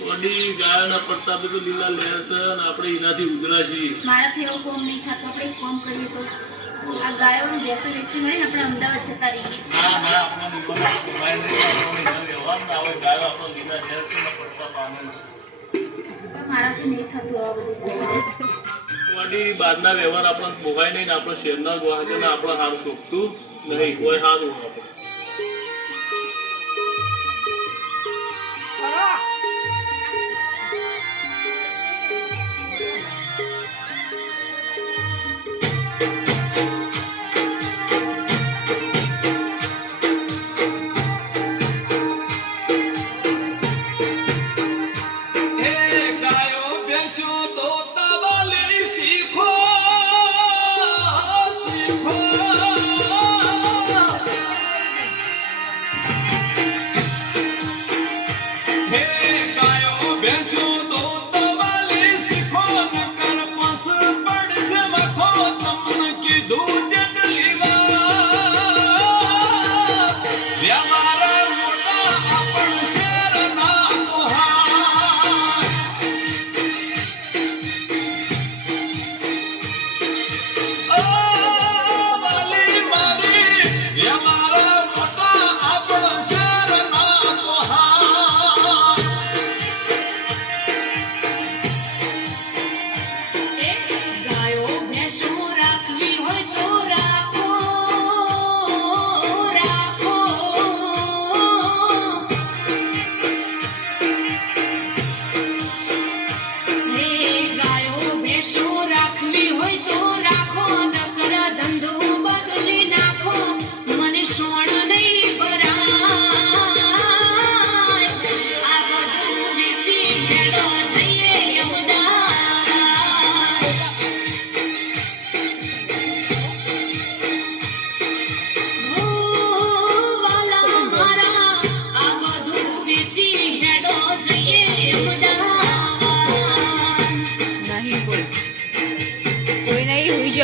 Body ગાયોના પ્રતાપે તો લીલા લહેર છે અને આપણે એનાથી ઉજળા છીએ. મારાથી એવું કોમ નહીં થતું. આપણે એક કોમ કરીએ તો આ ગાયોનું ભેંસો વેચી મળીને આપણે અમદાવાદ જતા રહીએ. ના ના, આપણો નિર્મલા મોબાઈલ નહીં, આપણો એના વ્યવહાર ના હોય. ગાયો આપણો લીલા લહેર છે ને પ્રતાપ આનંદ છે. મારાથી નહીં થતું આ બધું. બોડી બહારના વ્યવહાર આપણને મોબાઈલ નહીં ને આપણો શહેરના ગોહાને આપણે સારું શોખતું નહીં. કોઈ સારું આપણે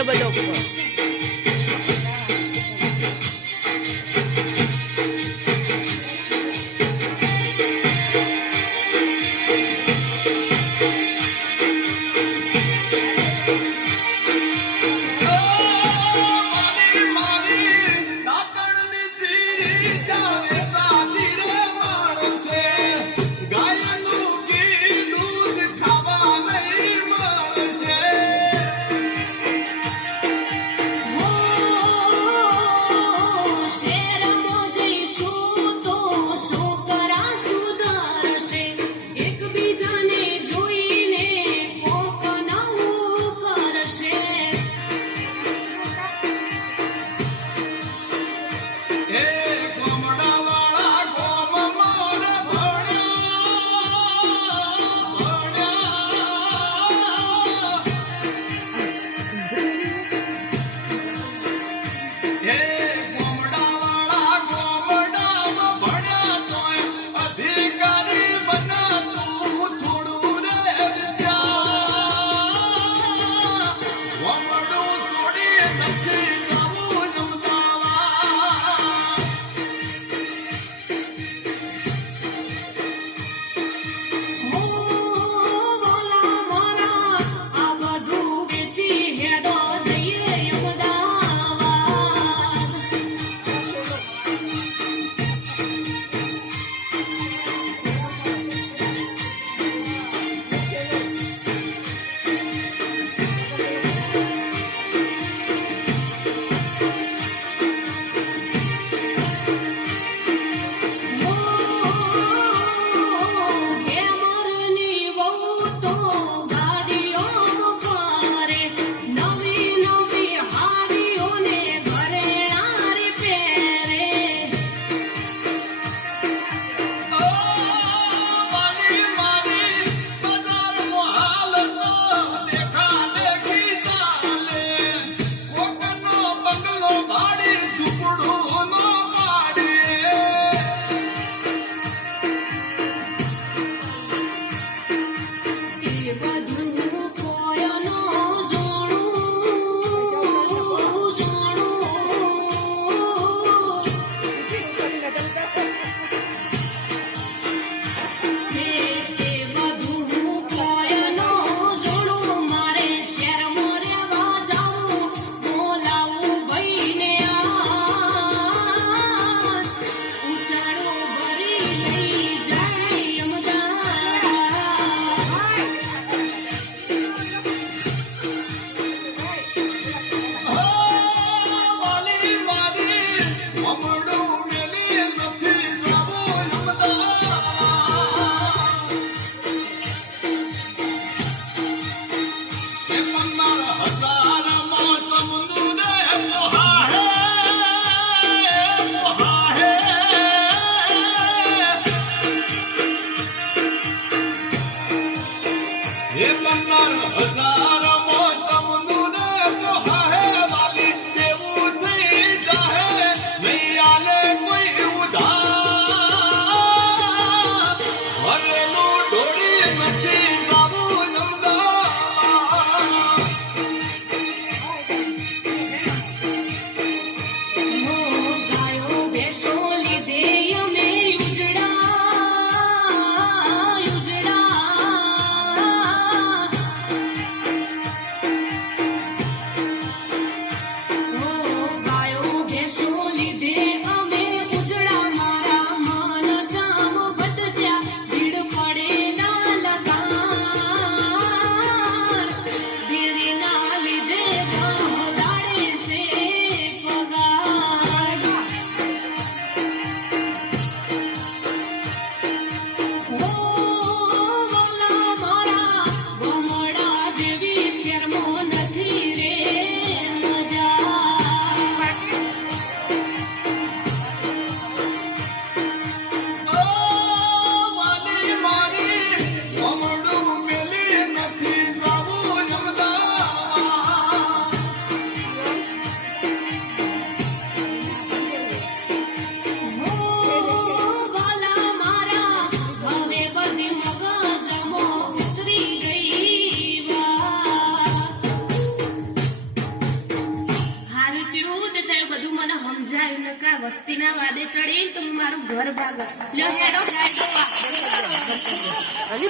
બધો નકા વસ્તીના વાદે ચડી તો હું મારું ઘર ભાગ લ્યો હેડો ગાય દોવા. હજી